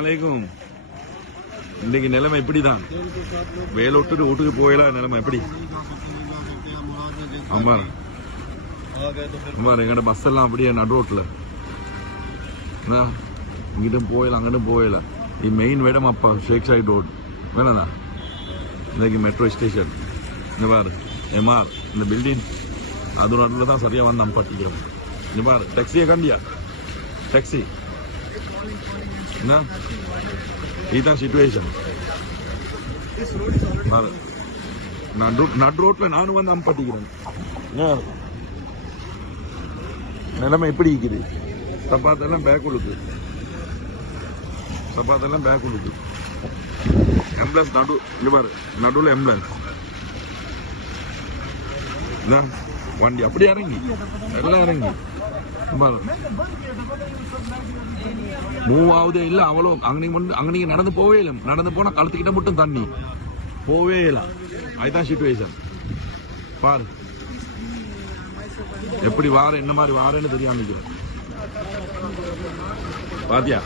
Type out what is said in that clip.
அலைக்கும். இன்னைக்கு நிலைமை இப்படிதான். வேலை விட்டுட்டு வீட்டுக்கு போயிடலாம். நிலைமை எப்படி? ஆமா எங்கட பஸ் எல்லாம் அப்படியே நடு ரோட்ல. இங்கிட்டும் போயிடலாம் அங்கிட்டும் போயிடலாம். இது மெயின் வேடம் அப்பா ஷேக் சைட் ரோடு வேணா. இன்னைக்கு மெட்ரோ ஸ்டேஷன் இங்க பாரு. எம்ஆர் இந்த பில்டிங் அது நடுவில் தான் சரியா வந்து அம்பாட்டிக்கிறோம். இங்க பாரு டாக்ஸியை கண்டியா டாக்ஸி என்ன இதுதான் சிச்சுவேஷன். நடு ரோட்ல நானும் வந்து அம்பாட்டிக்கிறேன். நிலைமை எப்படி இருக்குது? சப்பாத்தெல்லாம் பேக் உழுக்கு. ஆம்புலன்ஸ் நடு இங்க பாரு நடுவில் ஆம்புலன்ஸ் வண்டி அப்படி இறங்கி எல்லாம் இறங்கி மூவ் ஆகுதே இல்லை. அவ்வளோ அங்க நடந்து போவே இல்லை. நடந்து போனா கழுத்துக்கிட்ட மட்டும் தண்ணி போவே இல்லை. அதுதான் சிச்சுவேஷன். பாரு எப்படி வார என்ன மாதிரி வாரன்னு தெரியாம பாத்தியா?